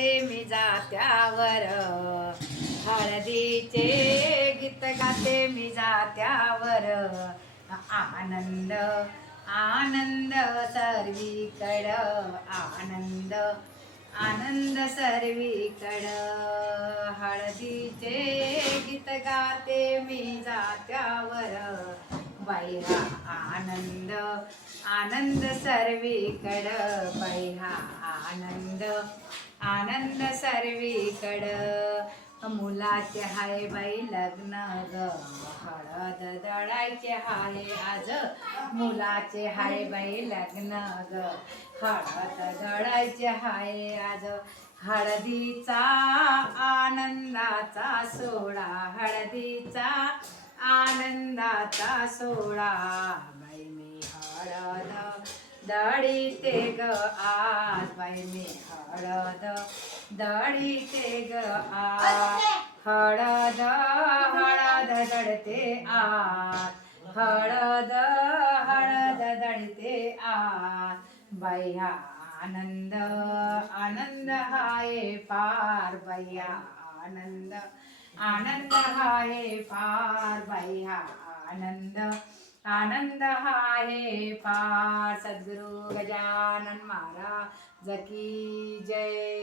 गाते मी जात्यावर, हळदीचे गीत गाते मी जात्यावर. आनंद आनंद सर्वीकडं, आनंद आनंद सर्वीकडं. हळदीचे गीत गाते मी जात्यावर, बाई हा आनंद आनंद सर्वीकडं, बाई हा आनंद आनंद सर्वीकडं. मुलाचे हाय बाई लग्न ग, हळद दळायचे हाय आज. मुलाचे हाय बाई लग्न ग, हळद दळायचे हाय आज. हळदीचा आनंदाचा सोहळा, हळदीचा आनंदाचा सोहळा. बाई मी हळद दळीते ग आज, बाई मी हळद दळीते ग आज. हळद हळद दळते आज, हळद हळद दळते आज. बाई हा आनंद आनंद हाय पार, बाई हा आनंद आनंद हाय पार, बाई हा आनंद आनंद हाय पार. सद्गुरु गजानन महाराज की जय.